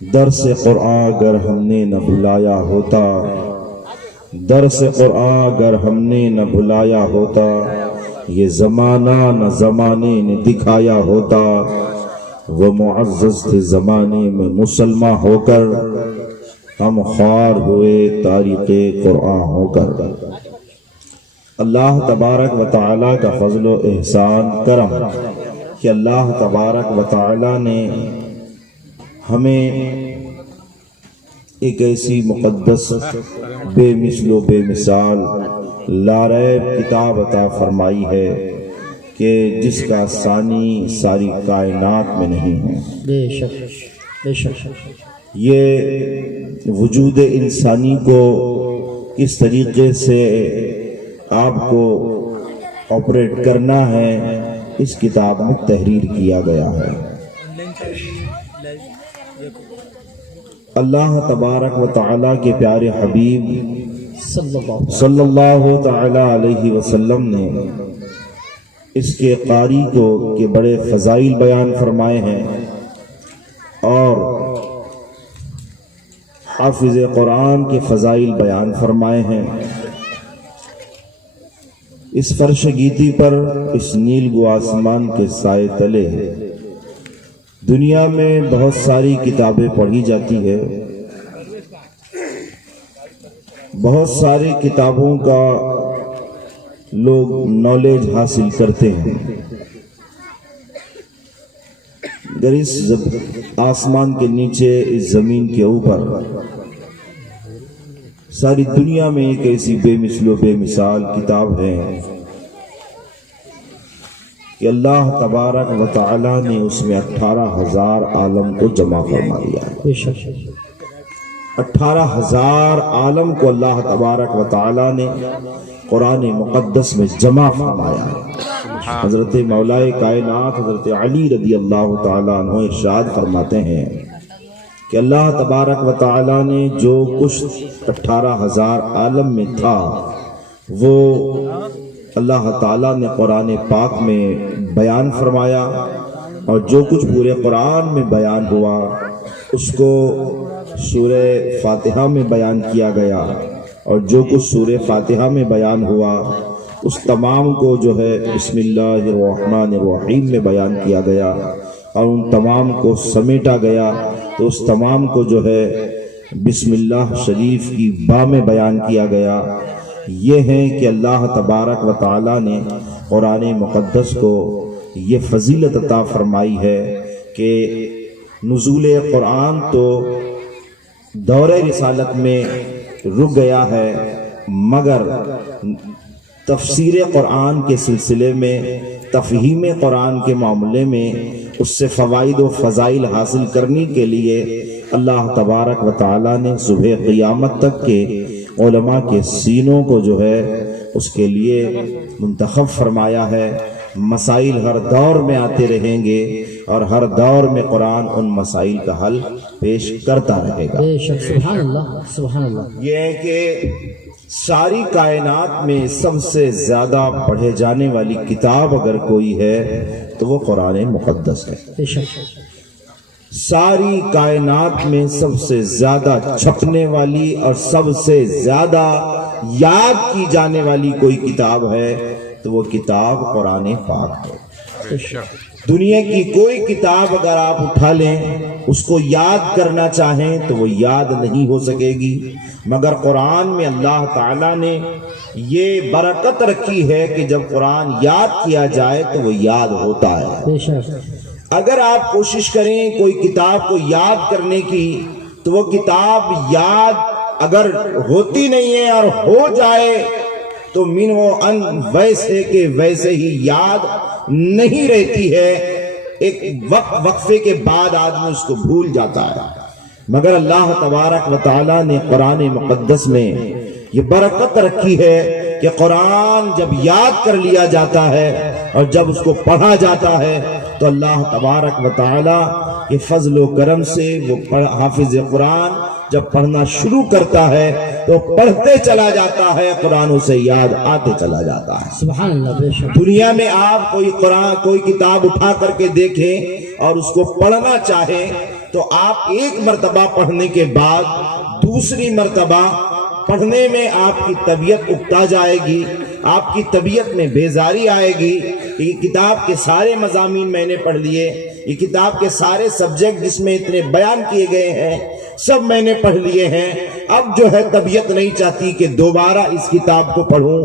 درس قرآن اگر ہم نے نہ بھلایا ہوتا، درس قرآن اگر ہم نے نہ بھلایا ہوتا، یہ زمانہ نہ زمانے نے دکھایا ہوتا، وہ معزز تھے زمانے میں مسلمان ہو کر، ہم خوار ہوئے تاریخ قرآن ہو کر۔ اللہ تبارک و تعالیٰ کا فضل و احسان کرم کہ اللہ تبارک و تعالیٰ نے ہمیں ایک ایسی مقدس بے مثل و بے مثال لاریب کتاب عطا فرمائی ہے کہ جس کا ثانی ساری کائنات میں نہیں ہے۔ بے شک بے شک۔ یہ وجود انسانی کو کس طریقے سے آپ کو آپریٹ کرنا ہے اس کتاب میں تحریر کیا گیا ہے۔ اللہ تبارک و تعالیٰ کے پیارے حبیب صلی اللہ تعالی علیہ وسلم نے اس کے قاری کو کہ بڑے فضائل بیان فرمائے ہیں، اور حافظ قرآن کے فضائل بیان فرمائے ہیں۔ اس فرش گیتی پر، اس نیل گو آسمان کے سائے تلے دنیا میں بہت ساری کتابیں پڑھی جاتی ہے، بہت ساری کتابوں کا لوگ نالج حاصل کرتے ہیں، اگر اس آسمان کے نیچے، اس زمین کے اوپر ساری دنیا میں ایک ایسی بے مثل و بے مثال کتاب ہے کہ اللہ تبارک و تعالیٰ نے اس میں 18,000 عالم کو جمع فرما دیا ہے۔ 18,000 عالم کو اللہ تبارک و تعالیٰ نے قرآن مقدس میں جمع فرمایا ہے۔ حضرت مولا کائنات حضرت علی رضی اللہ تعالیٰ عنہ ارشاد فرماتے ہیں کہ اللہ تبارک و تعالیٰ نے جو کچھ 18,000 عالم میں تھا وہ اللہ تعالیٰ نے قرآن پاک میں بیان فرمایا، اور جو کچھ پورے قرآن میں بیان ہوا اس کو سورہ فاتحہ میں بیان کیا گیا، اور جو کچھ سورہ فاتحہ میں بیان ہوا اس تمام کو جو ہے بسم اللہ الرحمن الرحیم میں بیان کیا گیا، اور ان تمام کو سمیٹا گیا تو اس تمام کو جو ہے بسم اللہ شریف کی با میں بیان کیا گیا۔ یہ ہے کہ اللہ تبارک و تعالیٰ نے قرآن مقدس کو یہ فضیلت عطا فرمائی ہے کہ نزول قرآن تو دور رسالت میں رک گیا ہے، مگر تفسیر قرآن کے سلسلے میں، تفہیم قرآن کے معاملے میں اس سے فوائد و فضائل حاصل کرنے کے لیے اللہ تبارک و تعالیٰ نے صبح قیامت تک کے علماء کے سینوں کو جو ہے اس کے لیے منتخب فرمایا ہے۔ مسائل ہر دور میں آتے رہیں گے، اور ہر دور میں قرآن ان مسائل کا حل پیش کرتا رہے گا۔ سبحان اللہ سبحان اللہ۔ یہ ہے کہ ساری کائنات میں سب سے زیادہ پڑھے جانے والی کتاب اگر کوئی ہے تو وہ قرآن مقدس ہے۔ ساری کائنات میں سب سے زیادہ چھپنے والی اور سب سے زیادہ یاد کی جانے والی کوئی کتاب ہے تو وہ کتاب قرآن پاک ہے۔ دنیا کی کوئی کتاب اگر آپ اٹھا لیں، اس کو یاد کرنا چاہیں تو وہ یاد نہیں ہو سکے گی، مگر قرآن میں اللہ تعالیٰ نے یہ برکت رکھی ہے کہ جب قرآن یاد کیا جائے تو وہ یاد ہوتا ہے۔ اگر آپ کوشش کریں کوئی کتاب کو یاد کرنے کی تو وہ کتاب یاد اگر ہوتی نہیں ہے، اور ہو جائے تو من و ان ویسے کہ ویسے ہی یاد نہیں رہتی ہے، ایک وقفے کے بعد آدمی اس کو بھول جاتا ہے۔ مگر اللہ تبارک و تعالیٰ نے قرآن مقدس میں یہ برکت رکھی ہے کہ قرآن جب یاد کر لیا جاتا ہے اور جب اس کو پڑھا جاتا ہے تو اللہ تبارک و تعالیٰ کے فضل و کرم سے وہ حافظ قرآن جب پڑھنا شروع کرتا ہے تو پڑھتے چلا جاتا ہے، قرآن اسے یاد آتے چلا جاتا ہے۔ سبحان اللہ۔ بے شک دنیا میں آپ کوئی کتاب اٹھا کر کے دیکھیں اور اس کو پڑھنا چاہیں تو آپ ایک مرتبہ پڑھنے کے بعد دوسری مرتبہ پڑھنے میں آپ کی طبیعت اکتا جائے گی، آپ کی طبیعت میں بیزاری آئے گی۔ یہ کتاب کے سارے مضامین میں نے پڑھ لیے، یہ کتاب کے سارے سبجیکٹ جس میں اتنے بیان کیے گئے ہیں سب میں نے پڑھ لیے ہیں، اب جو ہے طبیعت نہیں چاہتی کہ دوبارہ اس کتاب کو پڑھوں،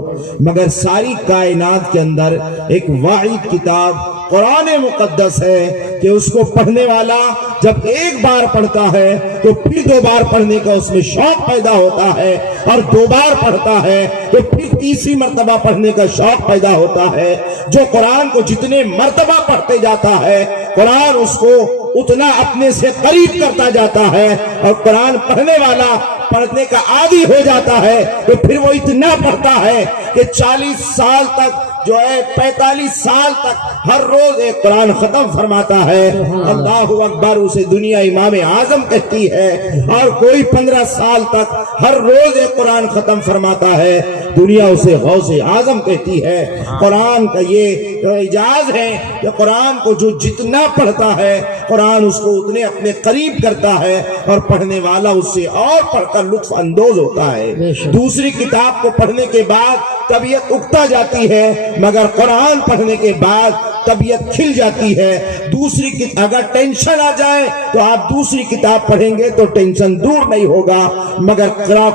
مگر ساری کائنات کے اندر ایک واحد کتاب قرآن مقدس ہے کہ اس کو پڑھنے والا جب ایک بار پڑھتا ہے تو پھر دو بار پڑھنے کا اس میں شوق پیدا ہوتا ہے، اور دو بار پڑھتا ہے تو پھر تیسری مرتبہ پڑھنے کا شوق پیدا ہوتا ہے۔ جو قرآن کو جتنے مرتبہ پڑھتے جاتا ہے قرآن اس کو اتنا اپنے سے قریب کرتا جاتا ہے، اور قرآن پڑھنے والا پڑھنے کا عادی ہو جاتا ہے تو پھر وہ اتنا پڑھتا ہے کہ 40 سال تک جو ہے 45 سال تک ہر روز ایک قرآن ختم فرماتا ہے۔ اللہ اکبر، اسے دنیا امام اعظم کہتی ہے، اور کوئی 15 سال تک ہر روز ایک قرآن ختم فرماتا ہے، دنیا اسے غوث اعظم کہتی ہے۔ قرآن کا یہ اعجاز ہے کہ قرآن کو جو جتنا پڑھتا ہے قرآن اس کو اتنے اپنے قریب کرتا ہے، اور پڑھنے والا اس سے اور پڑھ کر لطف اندوز ہوتا ہے۔ دوسری کتاب کو پڑھنے کے بعد طبیعت اکتا جاتی ہے، مگر قرآن پڑھنے کے بعد طبیعت کھل جاتی ہے۔ دوسری اگر ٹینشن آ جائے تو آپ دوسری کتاب پڑھیں گے تو ٹینشن دور نہیں ہوگا، مگر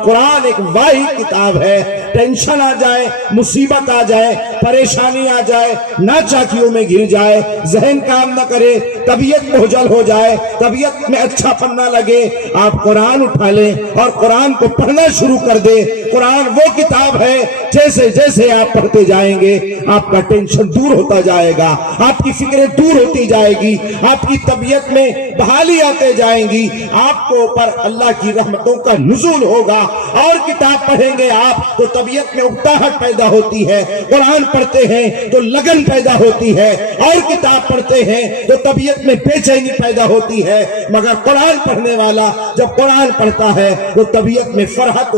قرآن ایک واحد کتاب ہے۔ ٹینشن آ جائے، مصیبت آ جائے، پریشانی آ جائے، ناچاکیوں میں گر جائے، ذہن کام نہ کرے، طبیعت بوجھل ہو جائے، طبیعت میں اچھا پڑھنا لگے، آپ قرآن اٹھا لیں اور قرآن کو پڑھنا شروع کر دیں۔ قرآن وہ کتاب ہے جیسے جیسے آپ پڑھتے جائیں گے آپ کا ٹینشن دور ہوتا جائے گا، آپ کی فکریں دور ہوتی جائے گی، آپ کی طبیعت میں بحالی آتے جائیں گی، آپ کو اوپر اللہ کی رحمتوں کا نزول ہوگا۔ اور کتاب پڑھیں گے آپ تو طبیعت میں اکتاہٹ پیدا ہوتی ہے، قرآن پڑھتے ہیں تو لگن پیدا ہوتی ہے، اور کتاب پڑھتے ہیں تو طبیعت میں بے چینی پیدا ہوتی ہے، مگر قرآن پڑھنے والا جب قرآن پڑھتا ہے تو طبیعت میں فرحت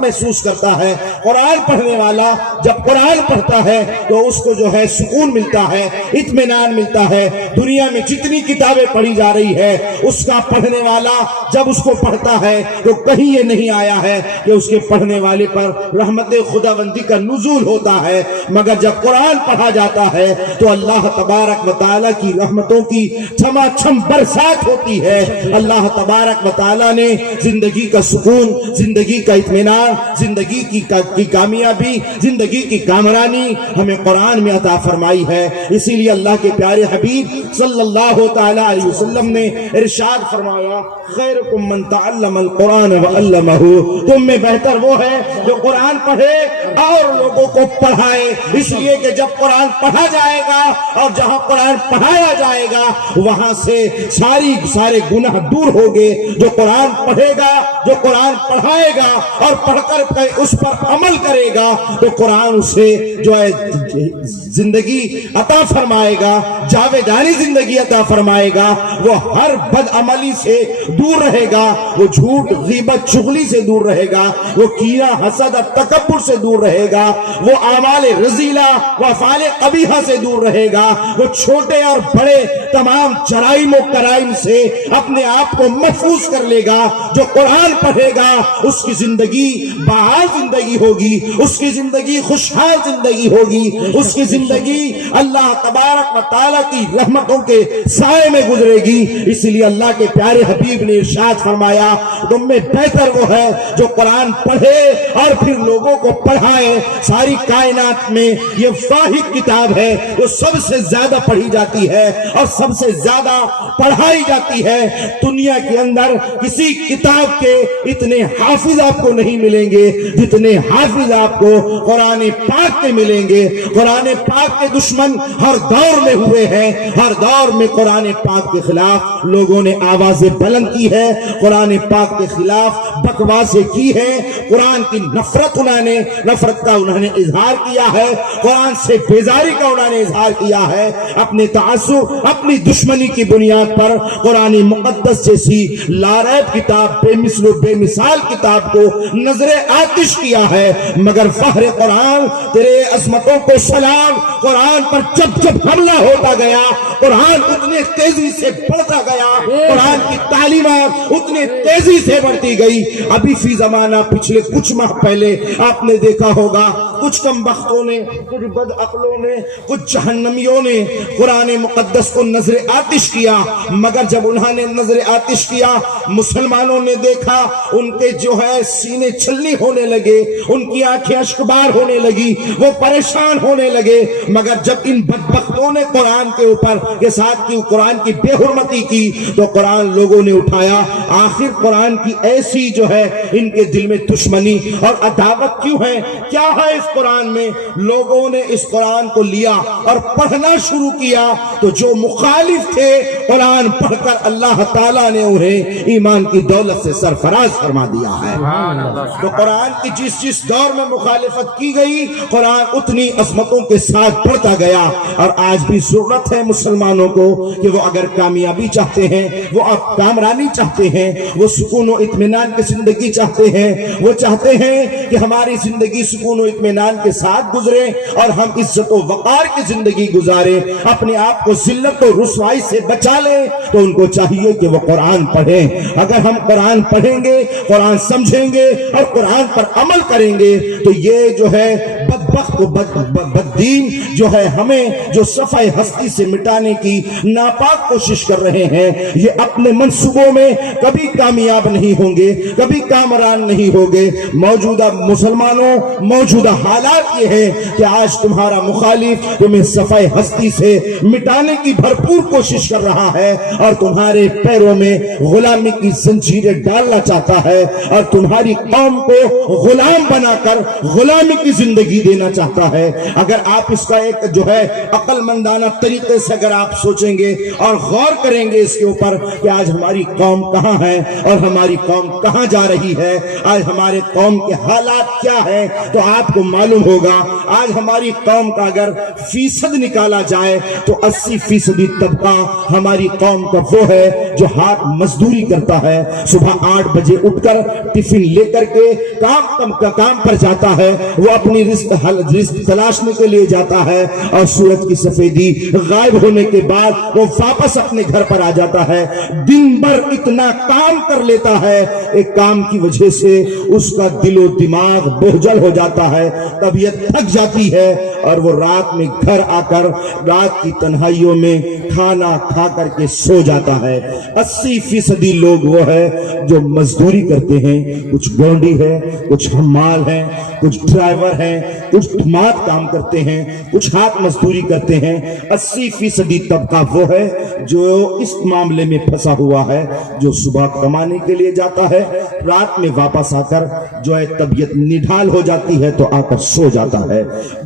محسوس کرتا ہے۔ قرآن پڑھنے والا جب قرآن پڑھتا ہے تو اس کو جو ہے سکون ملتا ہے، اطمینان ملتا ہے۔ دنیا میں جتنی کتابیں پڑھی جا رہی ہے اس کا پڑھنے والا جب اس کو پڑھتا ہے تو کہیں یہ نہیں آیا ہے کہ اس کے پڑھنے والے پر رحمت خداوندی کا نزول ہوتا ہے، مگر جب قرآن پڑھا جاتا ہے تو اللہ تبارک و تعالیٰ کی رحمتوں کی چھما چھم برسات ہوتی ہے۔ اللہ تبارک و تعالیٰ نے زندگی کا سکون، زندگی کا اطمینان، زندگی کی کامیابی، زندگی کی کامرانی ہمیں قرآن میں عطا فرمائی ہے۔ اسی لیے اللہ کے پیارے حبیب صلی اللہ تعالی علیہ وسلم نے ارشاد فرمایا، خیرکم من تعلم القرآن وعلمہ، تم میں بہتر وہ ہے جو قرآن پڑھے اور لوگوں کو پڑھائے، اس لیے کہ جب قرآن پڑھا جائے گا اور جہاں قرآن پڑھایا جائے گا وہاں سے سارے گناہ دور ہوگے۔ جو قرآن پڑھے گا، جو قرآن پڑھائے گا اور پڑھ کر اس پر عمل کرے گا تو قرآن اسے جو ہے زندگی عطا فرمائے گا، جاویدانی زندگی عطا فرمائے گا۔ وہ ہر بد عملی سے دور رہے گا، وہ جھوٹ غیبت چغلی سے دور رہے گا، وہ کینہ حسد اور تکبر سے دور رہے گا، وہ اعمال رذیلہ و افعال قبیحہ سے دور رہے گا، وہ چھوٹے اور بڑے تمام جرائم و کرائم سے اپنے آپ کو محفوظ کر لے گا۔ جو قرآن پڑھے گا اس کی زندگی بحال زندگی ہوگی، اس کی زندگی خوشحال زندگی ہوگی، اس کی زندگی اللہ تبارک و تعالیٰ کی رحمتوں کے سائے میں گزرے گی۔ اس لیے اللہ کے پیارے حبیب نے ارشاد فرمایا، تم میں بہتر وہ ہے جو قرآن پڑھے اور پھر لوگوں کو پڑھائے۔ ساری کائنات میں یہ واحد کتاب ہے جو سب سے زیادہ پڑھی جاتی ہے اور سب سے زیادہ پڑھائی جاتی ہے۔ دنیا کے اندر کسی کتاب کے اتنے حافظ آپ کو نہیں ملیں گے جتنے حافظ آپ کو قرآن پاک کے ملیں گے۔ قرآن پاک کے دشمن ہر دور میں ہوئے ہیں، ہر دور میں قرآن پاک کے خلاف لوگوں نے آوازیں بلند کی ہے، قرآن پاک کے خلاف بکواسیں کی ہے، قرآن کی نفرت کا انہوں نے اظہار کیا ہے, قرآن سے بیزاری کا انہوں نے اظہار کیا ہے, اپنے تعصب, اپنی دشمنی کی بنیاد پر قرآن مقدس جیسی لاریب کتاب, بے مثل و بے مثال کتاب کو نظر آتش کیا ہے. مگر فہر قرآن, تیرے عظمتوں کو سلام, قرآن پر جب جب حملہ ہوتا گیا قرآن اتنے تیزی سے بڑھتا گیا, قرآن کی تعلیمات اتنے تیزی سے بڑھتی گئی. ابھی فی زمانہ پچھلے کچھ ماہ پہلے آپ نے دیکھا ہوگا کچھ کم بختوں نے, کچھ بد عقلوں نے, کچھ جہنمیوں نے قرآن مقدس کو نظر آتش کیا. مگر جب انہوں نے نظر آتش کیا مسلمانوں نے دیکھا ان کے جو ہے سینے چھلنی ہونے لگے, ان کی آنکھیں اشکبار ہونے لگی, وہ پریشان ہونے لگے. مگر جب ان بدبختوں نے قرآن کے اوپر کے ساتھ کی قرآن کی بے حرمتی کی تو قرآن لوگوں نے اٹھایا. آخر قرآن کی ایسی جو ہے ان کے دل میں دشمنی اور عداوت کیوں ہے, کیا ہے اس قرآن میں؟ لوگوں نے اس قرآن کو لیا اور پڑھنا شروع کیا تو جو مخالف تھے قرآن پڑھ کر اللہ تعالیٰ نے انہیں ایمان کی دولت سے سرفراز فرما دیا ہے. تو قرآن کی جس جس دور میں مخالفت کی گئی قرآن اتنی عظمتوں کے ساتھ بڑھتا گیا. اور آج بھی ضرورت ہے مسلمانوں کو کہ وہ اگر کامیابی چاہتے ہیں, وہ اب کامرانی چاہتے ہیں, وہ سکون و اطمینان کی زندگی چاہتے ہیں, وہ چاہتے ہیں کہ ہماری زندگی سکون و اطمینان کے ساتھ گزرے اور ہم عزت و وقار کی زندگی گزارے, اپنے آپ کو ذلت و رسوائی سے بچا لیں, تو ان کو چاہیے کہ وہ قرآن پڑھیں. اگر ہم قرآن پڑھیں گے, قرآن سمجھیں گے اور قرآن پر عمل کریں گے تو یہ جو ہے بدبخت و بددین جو ہے ہمیں جو صفحہ ہستی سے مٹانے کی ناپاک کوشش کر رہے ہیں, یہ اپنے منصوبوں میں کبھی کامیاب نہیں ہوں گے, کبھی کامران نہیں ہوگے. موجودہ مسلمانوں, موجودہ حالات یہ ہے کہ آج تمہارا مخالف تمہیں صفحہ ہستی سے مٹانے کی بھرپور کوشش کر رہا ہے اور تمہارے پیروں میں غلامی کی زنجیریں ڈالنا چاہتا ہے اور تمہاری قوم کو غلام بنا کر غلامی کی زندگی دینا چاہتا ہے. اگر آپ اس کا ایک جو ہے عقل مندانہ طریقے سے اگر آپ سوچیں گے اور غور کریں گے اس کے اوپر کہ آج ہماری قوم کہاں ہے اور ہماری قوم کہاں جا رہی ہے, آج ہمارے قوم کے حالات کیا ہیں, تو آپ کو معلوم ہوگا آج ہماری قوم کا اگر فیصد نکالا جائے تو 80% طبقہ ہماری قوم کا وہ ہے جو ہاتھ مزدوری کرتا ہے, صبح 8 بجے اٹھ کر ٹفن لے کر کے کام پر جاتا ہے, وہ اپنی رزق تلاشنے کے لیے جاتا ہے اور سورج کی سفیدی غائب ہونے کے بعد وہ واپس اپنے گھر پر آ جاتا ہے. دن بھر اتنا کام کر لیتا ہے, ایک کام کی وجہ سے اس کا دل و دماغ بوجھل ہو جاتا ہے, طبیعت تھک جاتی ہے اور وہ رات میں گھر آ کر رات کی تنہائیوں میں کھانا کھا کر کے سو جاتا ہے. 80% لوگ وہ ہے جو مزدوری کرتے ہیں, کچھ گونڈی ہے, کچھ حمال ہیں, کچھ ڈرائیور ہیں, کچھ مات کام کرتے ہیں, کچھ ہاتھ مزدوری کرتے ہیں. 80% طبقہ وہ ہے جو اس معاملے میں پھنسا ہوا ہے, جو صبح کمانے کے لیے جاتا ہے, رات میں واپس آ کر جو ہے طبیعت نڈھال ہو جاتی ہے تو آ کر سو جاتا ہے.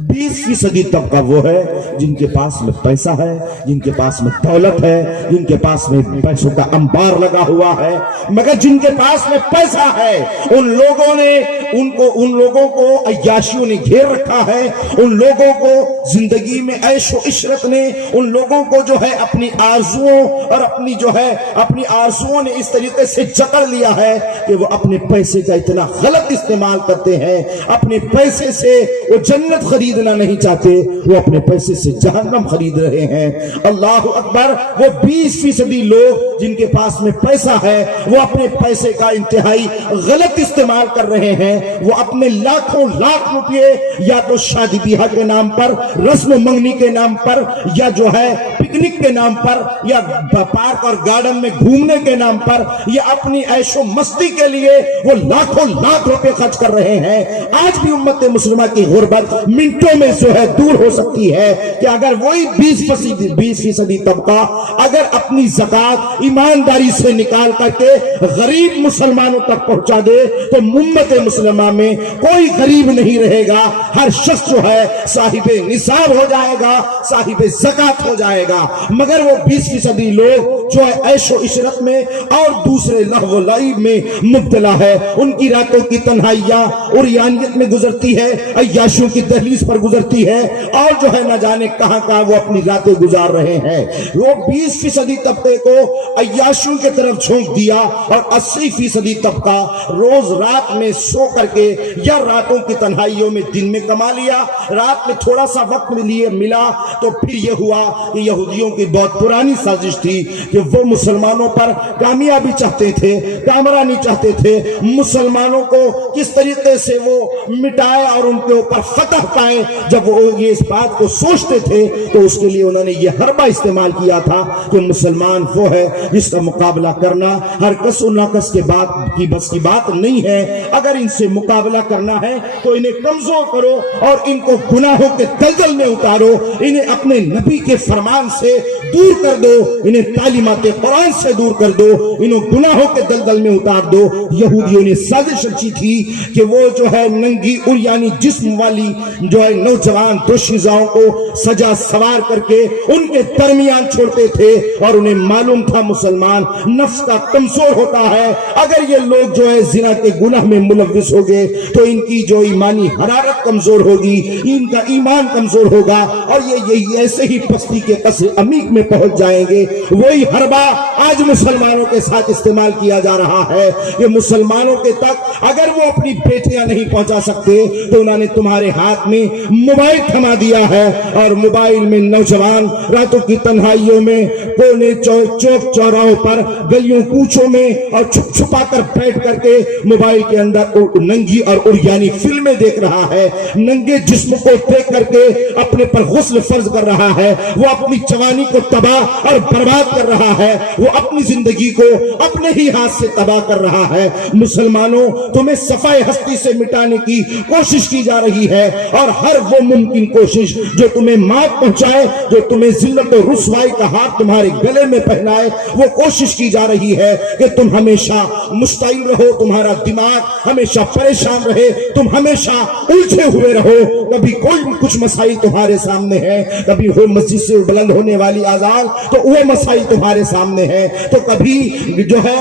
20% طبقہ وہ ہے جن کے پاس میں پیسہ ہے, جن کے پاس میں دولت ہے, جن کے پاس میں پیسوں کا انبار لگا ہوا ہے. مگر جن کے پاس میں پیسہ ہے ان لوگوں کو عیاشیوں نے گھیر رکھا ہے, ان لوگوں کو زندگی میں عیش و عشرت نے ان لوگوں کو جو ہے اپنی آرزوؤں اور اپنی آرزوؤں نے اس طریقے سے جکڑ لیا ہے کہ وہ اپنے پیسے کا اتنا غلط استعمال کرتے ہیں. اپنے پیسے سے وہ جنت خریدنا نہیں چاہتے, وہ اپنے پیسے سے جہنم خرید رہے ہیں. اللہ اکبر. وہ 20% لوگ جن کے پاس میں پیسہ ہے وہ اپنے پیسے کا انتہائی غلط استعمال کر رہے ہیں. وہ اپنے لاکھوں لاکھ روپے یا تو شادی بیاہ کے نام پر, رسم و منگنی کے نام پر, یا جو ہے پکنک کے نام پر, یا پارک اور گارڈن میں گھومنے کے نام پر, یا اپنی عیش و مستی کے لیے وہ لاکھوں لاکھ روپے خرچ کر رہے ہیں. آج بھی امت مسلمہ کی غربت منٹوں میں جو ہے دور ہو سکتی ہے کہ اگر وہی 20% طبقہ اگر اپنی زکات ईमानदारी से निकाल करके गरीब मुसलमानों तक पहुंचा दे तो उम्मत मुसलमा में कोई गरीब नहीं रहेगा। हर शख्स जो है साहिबे निसाब हो जाएगा, साहिबे ज़कात हो जाएगा। मगर वो 20% लोग जो है ऐशो इशरत में और दूसरे लहव लाइब में मुब्तला है, उनकी रातों की तन्हाइयां उरियानियत में गुजरती है, अय्याशों की दहलीज पर गुजरती है, और जो है न जाने कहां कहां वो अपनी रातें गुजार रहे हैं। वो 20% तबके को अय्याशों की तरफ झोंक दिया और 80% तबका रोज रात में सो करके या रातों की तन्हाइयों में दिन में कमा लिया। रात में थोड़ा सा वक्त लिए मिला तो फिर यह हुआ कि यहूदियों की बहुत पुरानी साजिश थी कि वो मुसलमानों पर कामयाबी चाहते थे, कामरानी चाहते थे, मुसलमानों को किस तरीके से वो मिटाए और उनके ऊपर फतह पाए। जब वो ये इस बात को सोचते थे तो उसके लिए उन्होंने ये हरबा इस्तेमाल किया था कि मुसलमान वो है जिसका मुकाबला करना हर कस और नाकस के बात की बस की बात नहीं है। अगर इनसे मुकाबला करना है तो इन्हें कमजोर करो और इनको गुनाहों के दलदल में उतारो, इन्हें अपने नबी के फरमान से दूर कर दो, इन्हें तालीमात कुरान से दूर कर दो, इन्हें गुनाहों के दलदल में उतार दो। यहूदियों ने साजिश रची थी कि वो जो है नंगी और यानी जिस्म वाली जो है नौजवान दोशीजाओं को सजा सवार करके उनके दरमियान छोड़ते थे और उन्हें मालूम था मुसलमान नफ्स का कमजोर होता है। अगर ये लोग जो है जिना के गुनाह में मुलव्विस हो गए तो इनकी जो ईमानी हरारत कमजोर होगी, इनका ईमान कमजोर होगा और ये ऐसे ही पस्ती के कसर अमीक में पहुंच जाएंगे। वही हरबा आज मुसलमानों के साथ इस्तेमाल किया जा रहा है कि मुसलमानों के तक अगर वो अपनी बेटियां नहीं पहुंचा सकते तो उन्होंने तुम्हारे हाथ में मोबाइल थमा दिया है और मोबाइल में नौजवान रातों की तन्हाइयों में कोने चौक चौराहों पर गलियों कूचों में और छुप छुपा कर बैठ करके मोबाइल के अंदर नंगी और उड़ियानी फिल्में देख रहा है, नंगे जिस्म को देख करके अपने पर गुस्ल फर्ज कर रहा है, वो अपनी जवानी को तबाह और बर्बाद कर रहा है, वो अपनी जिंदगी को अपने ही हाथ से तबाह कर रहा है। मुसलमानों, तुम्हें सफाई हस्ती से मिटाने की कोशिश की जा रही है और हर वो मुमकिन कोशिश जो तुम्हें मात पहुंचाए, जो तुम्हें जिल्लत और रुसवाई का हाथ तुम्हारे गले में पहनाए, वो कोशिश की जा रही है कि तुम हमेशा मुस्तैल रहो, तुम्हारा दिमाग हमेशा परेशान रहे, तुम हमेशा उलझे हुए रहो। कभी कोई कुछ मसाइल तुम्हारे सामने है, कभी हो मस्जिद से बुलंद होने वाली आजान तो वो मसाइल तुम्हारे सामने है, तो कभी जो है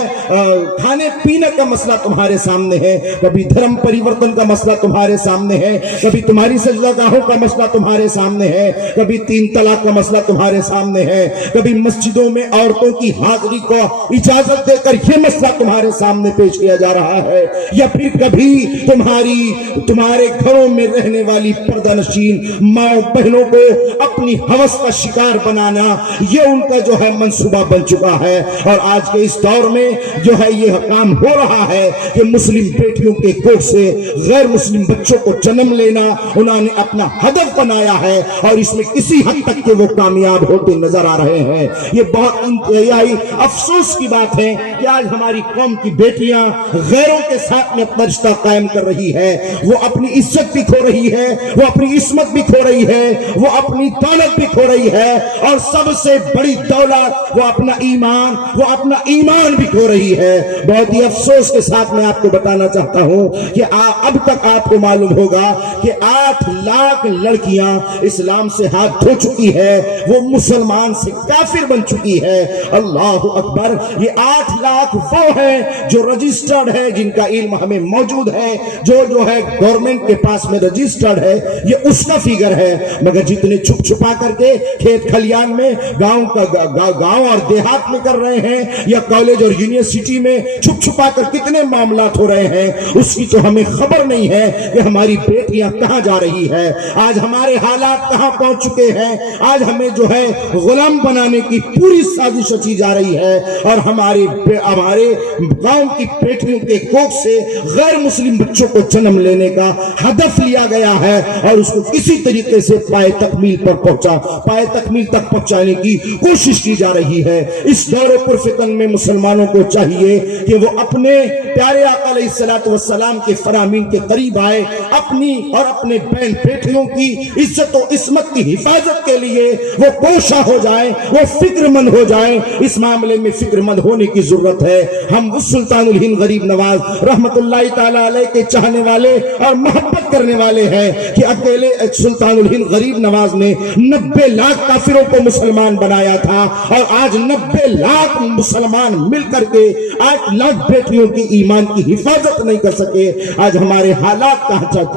खाने पीने का मसला तुम्हारे सामने है, कभी धर्म परिवर्तन का मसला तुम्हारे सामने है, कभी तुम्हारी सजदागाहों का मसला तुम्हारे सामने है, कभी 3 तलाक का मसला तुम्हारे सामने है, कभी मस्जिदों में औरतों की हाजिरी को इजाजत देकर यह मसला तुम्हारे सामने पेश किया जा रहा है, या फिर कभी तुम्हारे घरों में रहने वाली पर्दानशीन माँ बहनों को अपनी हवस का शिकार बनाना ये उनका जो है मंसूबा बन चुका है। और आज के इस दौर में जो है ये काम हो रहा है कि मुस्लिम बेटियों के कोख से गैर मुस्लिम बच्चों को जन्म लेना उन्होंने अपना हदफ बनाया है और इसमें किसी हद तक के वो कामयाब होते नजर आ रहे हैं। ये बहुत इंतहाई अफसोस की बात है कि आज हमारी कौम की बेटियां गैरों के साथ में अपना रिश्ता कायम कर रही है, वो अपनी इज्जत भी खो रही है, वो अपनी इस्मत भी खो रही है, वो अपनी दौलत भी खो रही है और सबसे बड़ी दौलत वो अपना ईमान भी खो रही है। बहुत ही अफसोस के साथ मैं आपको बताना चाहता हूं कि अब तक आपको मालूम होगा कि 8 लाख लड़कियां इस्लाम से हाथ धो चुकी है, वो मुसलमान से काफिर बन चुकी है। अल्लाह अकबर। ये 8 लाख वो है जो रजिस्टर्ड है, जिनका इल्म हमें मौजूद है, जो है गवर्नमेंट के पास में रजिस्टर्ड है, ये उसका फिगर है। मगर जितने छुप छुपा करके खेत खलियान में गांव और देहात में कर रहे हैं या कॉलेज और यूनिवर्सिटी में छुप छुपा कर कितने मामला हो रहे हैं, उसकी तो हमें खबर नहीं है कि हमारी बेटियां कहां जा रही है, आज हमारे हालात कहां पहुंच चुके हैं। आज हमें जो है गुलाम बनाने की पूरी साजिश रची जा रही है और हमारे गांव की बेटियों के कोख से गैर मुस्लिम बच्चों को जन्म लेने का हदफ लिया गया है और उसको किसी तरीके से पाए तकमील तक पहुंचाने की कोशिश की जा रही है। इस दौरे पुरफितन में मुसलमानों को चाहिए कि वो अपने प्यारे आका अलैहिस्सलातु वस्सलाम के फरामीन के करीब आए, अपनी और अपने बहन बेटियों की इज्जत और इस्मत की हिफाजत के लिए वो कोशा हो जाए, वो फिक्रमंद हो जाए। इस मामले में फिक्रमंद होने की जरूरत है। हम उस सुल्तानुल हिंद गरीब नवाज रहमतुल्लाहि ताला अलैह के चाहने वाले और मोहब्बत करने वाले हैं कि अकेले सुल्तानुल हिंद गरीब नवाज ने 90 लाख काफिरों को मुसलमान बनाया था, और आज 90 लाख मुसलमान मिलकर के 8 लाख बेटियों की ईमान की हिफाजत नहीं कर सके। आज हमारे हालात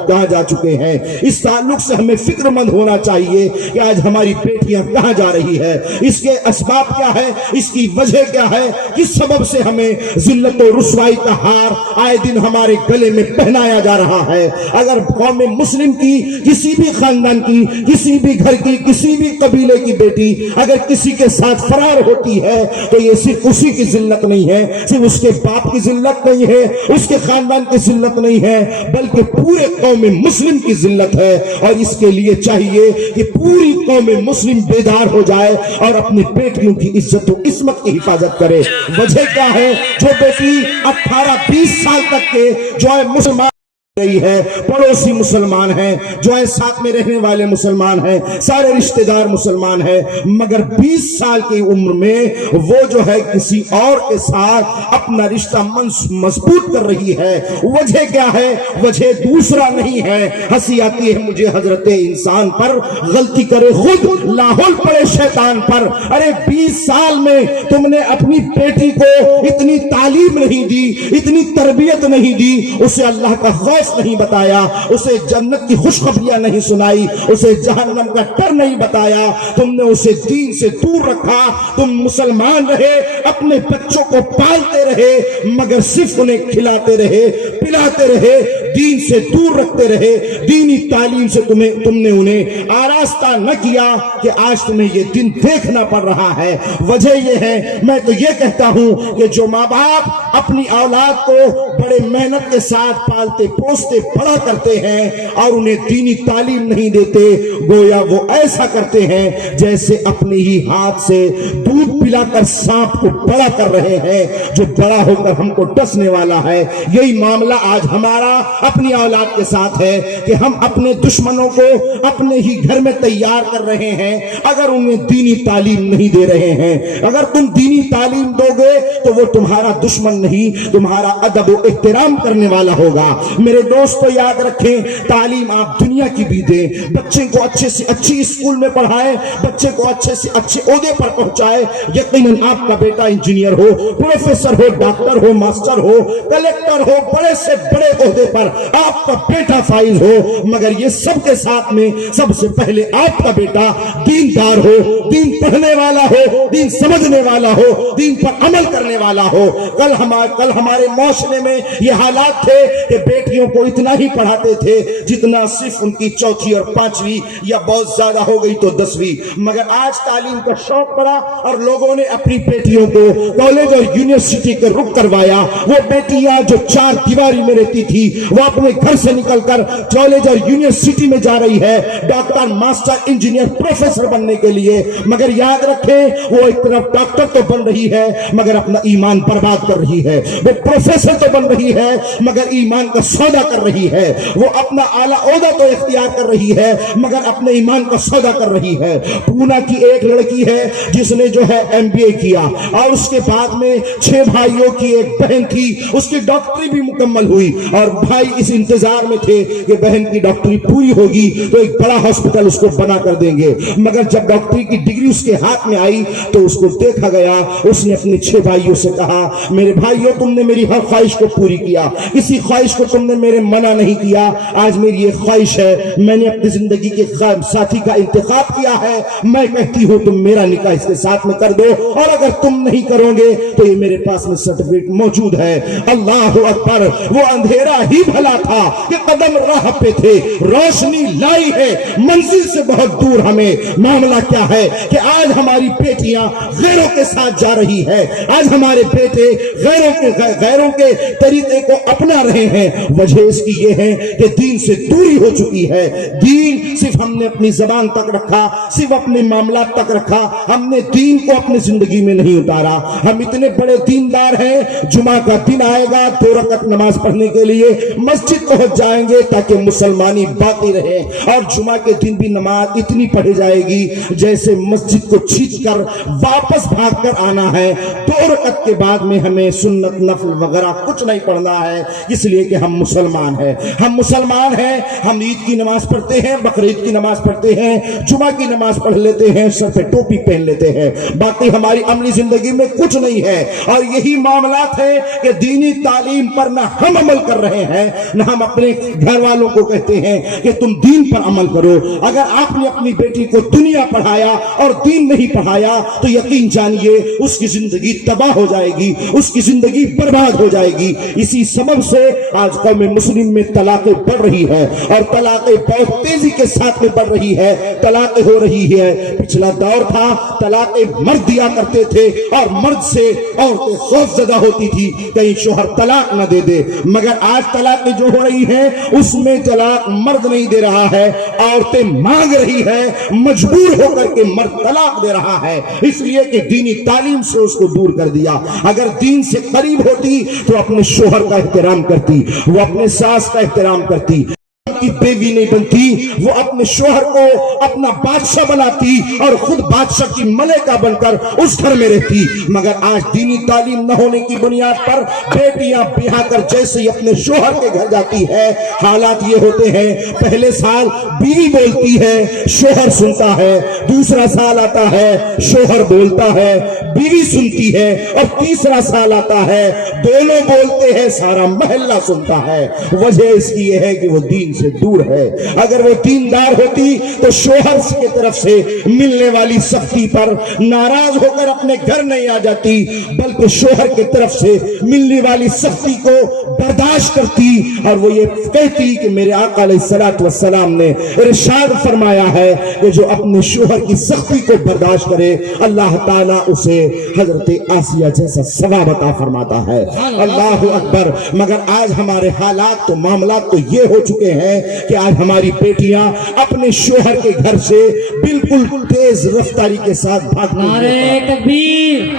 कहां जा चुके हैं। इस ताल्लुक से हमें फिक्रमंद होना चाहिए कि आज हमारी बेटियां कहां जा रही है, इसके असबाब क्या है, इसकी वजह क्या है, किस सबब से हमें जिल्लत और रुसवाई का हार आए दिन हमारे गले में पहनाया जा रहा है। अगर कौम मुस्लिम की किसी भी खानदान की, किसी भी घर की, किसी भी कबीले की बेटी अगर किसी के साथ फरार होती है तो ये सिर्फ उसी की जिल्लत नहीं है, सिर्फ उसके बाप की जिल्लत नहीं है, उसके खानदान की जिल्लत नहीं है, बल्कि पूरे कौम मुस्लिम की जिल्लत है। और इसके लिए चाहिए कि पूरी कौम मुस्लिम बेदार हो जाए और अपनी बेटियों की इज्जत और इस्मत की हिफाजत करे। वजह क्या है? जो बेटी 18-20 साल तक के जो है मुसलमान रही है, पड़ोसी मुसलमान हैं, जो है साथ में रहने वाले मुसलमान हैं, सारे रिश्तेदार मुसलमान हैं, मगर 20 साल की उम्र में वो जो है किसी और के साथ अपना रिश्ता मजबूत कर रही है। वजह क्या है? वजह दूसरा नहीं है। हंसी आती है मुझे हजरत इंसान पर, गलती करे खुद, लाहौल पड़े शैतान पर। अरे 20 साल में तुमने अपनी बेटी को इतनी तालीम नहीं दी, इतनी तरबियत नहीं दी, उसे अल्लाह का खौफ नहीं बताया, उसे जन्नत की खुशखबरियां नहीं सुनाई, उसे जहन्नम का डर नहीं बताया, तुमने उसे दीन से दूर रखा। तुम मुसलमान रहे, अपने बच्चों को पालते रहे, मगर सिर्फ उन्हें खिलाते रहे, पिलाते रहे, दीन से दूर रखते रहे, दीनी तालीम से तुमने उन्हें आरास्ता न किया कि आज तुम्हें ये दिन देखना पड़ रहा है। वजह यह है, मैं तो ये कहता हूं कि जो माँ बाप अपनी औलाद को बड़े मेहनत के साथ पालते पोसते बड़ा करते हैं और उन्हें दीनी तालीम नहीं देते, गोया वो ऐसा करते हैं जैसे अपने ही हाथ से दूध पिलाकर सांप को बड़ा कर रहे हैं, जो बड़ा होकर हमको डसने वाला है। यही मामला आज हमारा अपनी औलाद के साथ है कि हम अपने दुश्मनों को अपने ही घर में तैयार कर रहे हैं। अगर उन्हें दीनी तालीम नहीं दे रहे हैं, अगर तुम दीनी तालीम दोगे तो वो तुम्हारा दुश्मन नहीं, तुम्हारा अदब और एहतराम करने वाला होगा। मेरे दोस्तों याद रखें, तालीम आप दुनिया की भी दें, बच्चे को अच्छे से अच्छी स्कूल में पढ़ाएं, बच्चे को अच्छे से अच्छे ओहदे पर पहुंचाए। यकीनन आपका बेटा इंजीनियर हो, प्रोफेसर हो, डॉक्टर हो, मास्टर हो, कलेक्टर हो, बड़े से बड़े ओहदे पर आपका बेटा फाइज हो, मगर ये सबके साथ में सबसे पहले आपका बेटा दीनदार हो, दीन पढ़ने वाला हो, दीन समझने वाला हो, दीन पर अमल करने वाला हो। कल हमारे माशरे में ये हालात थे कि बेटियों को इतना ही पढ़ाते थे जितना सिर्फ उनकी चौथी और पांचवी, या बहुत ज्यादा हो गई तो 10वीं। मगर आज तालीम का शौक पड़ा और लोगों ने अपनी बेटियों को कॉलेज और यूनिवर्सिटी के रुख करवाया। वो बेटियां जो 4 दीवारी में रहती थी वो अपने घर से निकलकर कॉलेज और यूनिवर्सिटी में जा रही है, डॉक्टर, मास्टर, इंजीनियर, प्रोफेसर बनने के लिए। मगर याद रखें, वो एक तरफ डॉक्टर तो बन रही है मगर अपना ईमान बर्बाद कर रही है, वो प्रोफेसर तो बन रही है मगर ईमान का सौदा कर रही है, वो अपना आला ओहदा तो इख्तियार कर रही है मगर अपने ईमान का सौदा कर रही है। पूना की एक लड़की है जिसने जो है MBA किया और उसके बाद में 6 भाइयों की एक बहन थी, उसकी डॉक्टरी भी मुकम्मल हुई और भाई इस इंतजार में थे कि बहन की डॉक्टरी पूरी होगी तो एक बड़ा हॉस्पिटल उसको बना कर देंगे। मगर जब डॉक्टरी की डिग्री उसके हाथ में आई तो उसको देखा गया, उसने अपने 6 भाइयों से कहा, मेरे भाइयों, तुमने मेरी हर ख्वाहिश को पूरी किया, किसी ख्वाहिश को तुमने मेरे मना नहीं किया। आज मेरी ये ख्वाहिश है, मैंने अपनी जिंदगी के साथी का इंतखाब किया है, मैं कहती हूँ तुम मेरा निकाह इसके साथ में कर दो, और अगर तुम नहीं करोगे तो ये मेरे पास में सर्टिफिकेट मौजूद है। अल्लाह अकबर, वो अंधेरा ही भला था कि कदम राह पे थे, रोशनी लाई है मंजिल से बहुत दूर। हमें मामला क्या है कि आज हमारी बेटियां गैरों के साथ जा रही है, आज हमारे बेटे गैरों के तरीके को अपना रहे हैं। वजह इसकी ये है कि दीन से दूरी हो चुकी है, दीन सिर्फ हमने अपनी जबान तक रखा, सिर्फ अपने मामलात तक रखा, हमने दीन को अपनी जिंदगी में नहीं उतारा। हम इतने बड़े दीनदार हैं, जुमा का दिन आएगा 2 रकात नमाज पढ़ने के लिए मस्जिद पहुंच जाएंगे ताकि मुसलमानी बाकी रहे, और जुमा के दिन भी नमाज इतनी पढ़ी जाएगी जैसे मस्जिद को खींच कर वापस भाग कर आना है। 2 रकात के बाद में हमें सुन्नत नफल वगैरह कुछ नहीं पढ़ना है, इसलिए कि हम मुसलमान हैं। हम मुसलमान हैं, हम ईद की नमाज पढ़ते हैं, बकरीद की नमाज पढ़ते हैं, जुमा की नमाज पढ़ लेते हैं, सर पे टोपी पहन लेते हैं, बाकी हमारी अमली जिंदगी में कुछ नहीं है। और यही मामलात है कि दीनी तालीम पर ना हम अमल कर रहे हैं, ना हम अपने घर वालों को कहते हैं कि तुम दीन पर अमल करो। अगर आपने अपनी बेटी को दुनिया पढ़ाया और दीन नहीं पढ़ाया तो यकीन जानिए उसकी जिंदगी तबाह हो जाएगी, उसकी जिंदगी बर्बाद हो जाएगी। इसी सबब से आज कौम मुस्लिम में तलाक़ें बढ़ रही है, और तलाक़ें बहुत तेजी के साथ में बढ़ रही है, तलाक़ें हो रही है। पिछला दौर था तलाक़ें मर्द दिया करते थे और मर्द से औरतें खौफजदा होती थी कहीं शोहर तलाक न दे दे, मगर आज तलाक़ें जो हो रही है उसमें तलाक मर्द नहीं दे रहा है, औरतें मांग रही है, मजबूर होकर के मर्द तलाक दे रहा है, इसलिए कि दीनी तालीम से उसको दूर कर दिया। अगर दीन से करीब होती तो अपने शोहर का एहतराम करती, वो अपने सास का एहतराम करती, की बेवी नहीं बनती, वो अपने शोहर को अपना बादशाह बनाती और खुद बादशाह की मलेका बनकर उस घर में रहती। मगर आज दीनी तालीम न होने की बुनियाद पर बेटियां ब्याह कर जैसे ही अपने शोहर के घर जाती है, हालात ये होते हैं, पहले साल बीवी बोलती है, शोहर सुनता है, दूसरा साल आता है, शोहर बोलता है, बीवी सुनती है, और तीसरा साल आता है, दोनों बोलते हैं, सारा मोहल्ला सुनता है। वजह इसकी यह है कि वो दीन से दूर है। अगर वो दीनदार होती तो शोहर की तरफ से मिलने वाली सख्ती पर नाराज होकर अपने घर नहीं आ जाती, बल्कि शोहर की तरफ से मिलने वाली सख्ती को बर्दाश्त करती, और वो ये कहती कि मेरे आका अलैहिस्सलातु वस्सलाम ने इरशाद फरमाया है कि जो अपने शोहर की सख्ती को बर्दाश्त करे अल्लाह ताला उसे हजरत आसिया जैसा सवाब अता फरमाता है। अल्लाहु अकबर। मगर आज हमारे हालात तो मामलात तो ये हो चुके हैं कि आज हमारी बेटियां अपने शोहर के घर से बिल्कुल तेज रफ्तारी के साथ भागती हैं। नारे तकबीर।